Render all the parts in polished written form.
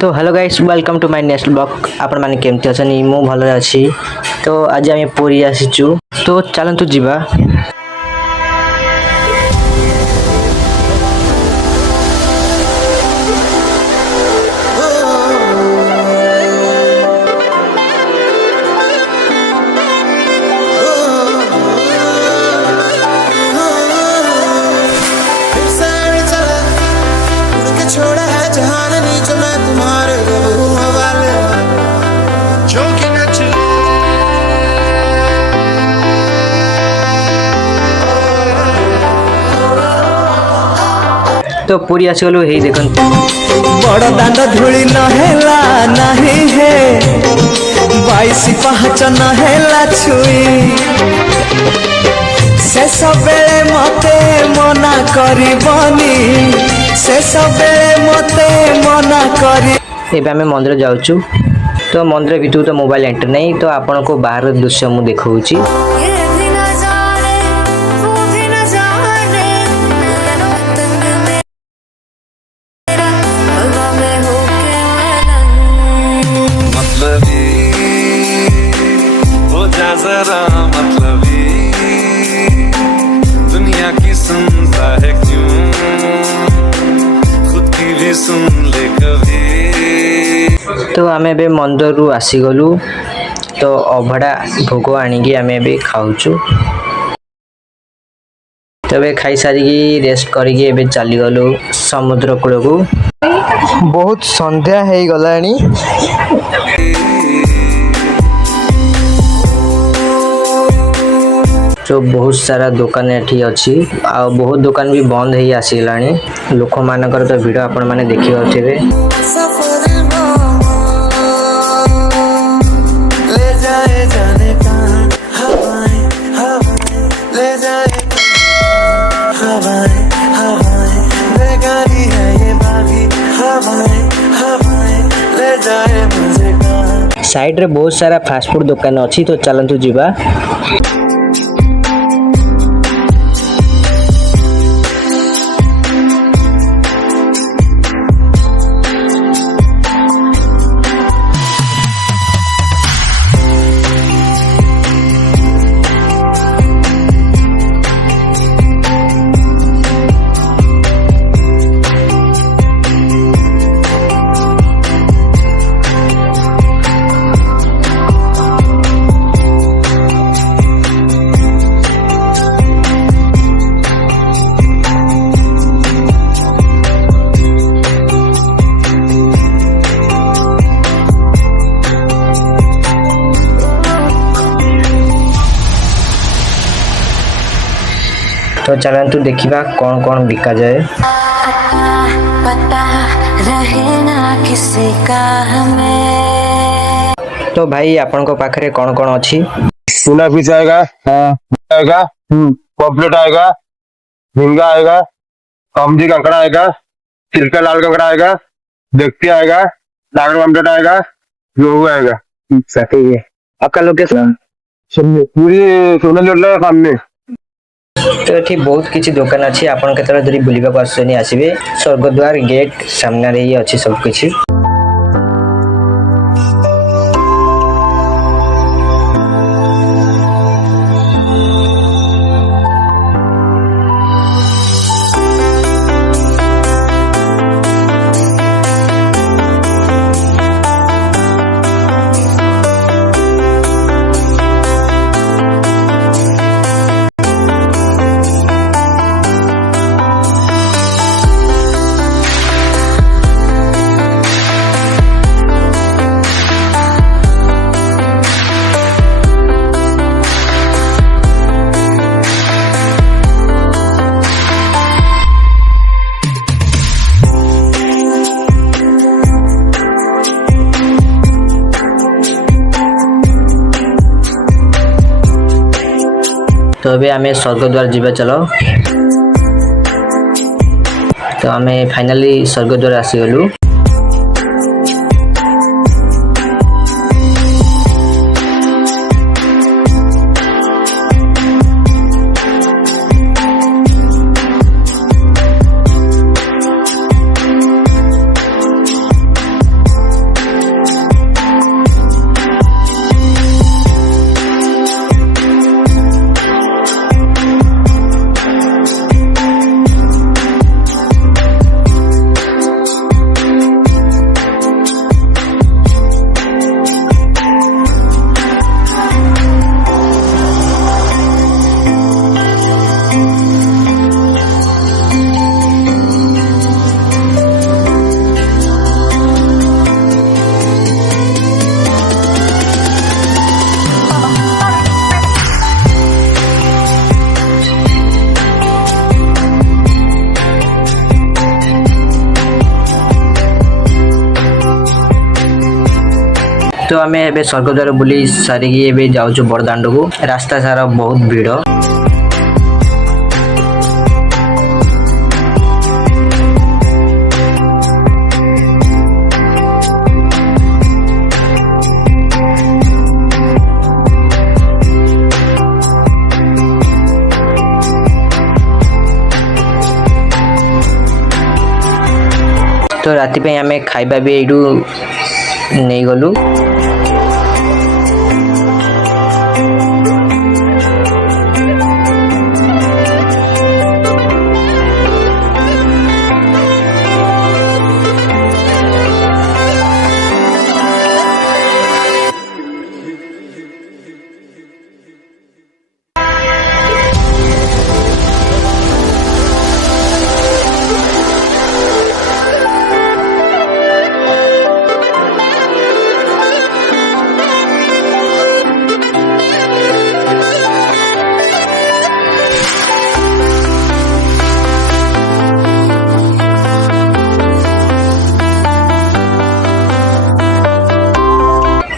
तो hello guys, welcome to my next blog. आपण माने केमती अछनी? मु भलो अछि। तो आज आमे पुरी आसीचु, तो चलंतु जीवा। तो पूरी आसगलु हे देखन बड़ दांड धूली नहेला नहीं है 22 पाहच नहेला छुई शेष बेले मते मना करबनी शेष बेले मते मना करी। एबे आमे मंदिर जाउछु। तो मंदिर भितु तो मोबाइल एंटर नहीं, तो आपन को बाहर दृश्य मु देखाउची। दुनिया की सुनता है क्यों, खुद की भी सुन ले कभी। तो आमे बे मंदिर रु आसी गलु। तो अभड़ा भोग आनिकी आमे बे खाउछु। तबे खाई सारी की रेस्ट करिकी एबे चली गलु समुद्र कूल को। बहुत संध्या हे गलानी। जो बहुत सारा दुकान एठी अछि आ बहुत दुकान भी बंद हे आसीलानी। लोक मानकर तो वीडियो आपण माने देखि होथिबे। ले जाए जाने का हवाएं हवाएं ले जाए हवाएं हवाएं बेगारी है ये बागी हवाएं हवाएं ले जाए मुझे कहां। साइड रे बहुत सारा फास्ट फूड दुकान अछि, तो चलंतु जीवा। तो चलंतु देखिबा कौन कौन बिका जाए। पता रहे ना किसी का हमें। तो भाई आपन को पाखरे कौन कौन अछि? चूना पीस आएगा, आएगा, पॉपलेट आएगा, झींगा आएगा, कमजी कंकड़ा आएगा, सिल्का लाल कंकड़ा आएगा, व्यक्ति आएगा, डागर ऑमलेट आएगा, रोहू आएगा। सही है। आपका लोकेशन? पूरी सोना जोड़ला सामने। तो एठी बहुत किछि दुकान अछि। आपन केतरा धरि बुलिबा को आसनी आसीबे। स्वर्गद्वार गेट सामने रे ही अछि सब किछि। तो अबे आमे स्वर्गद्वार जीवा चलो। तो आमे फाइनली स्वर्गद्वार आसी गलु। तो आम ए स्वर्गद्वार बुली सारिकी ए जाऊँ बड़दाण्ड को। रास्ता सारा बहुत भीड़। तो राति पे आम खाइबा भी यू नहीं गलु।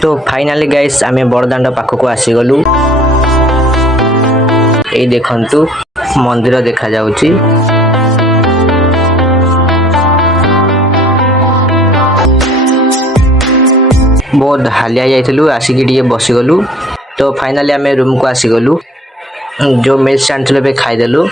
तो फाइनाली गाइस आमे बड़दाण्ड पाखक आसीगलु। ए देखंतु मंदिर देखा जाउची। बहुत हालिया जाइथिलु आसिकी टिके बसिगलु। तो फाइनाली आमे रूम को आसीगलु। जो मेस आनथिलु बे खाइदेलु।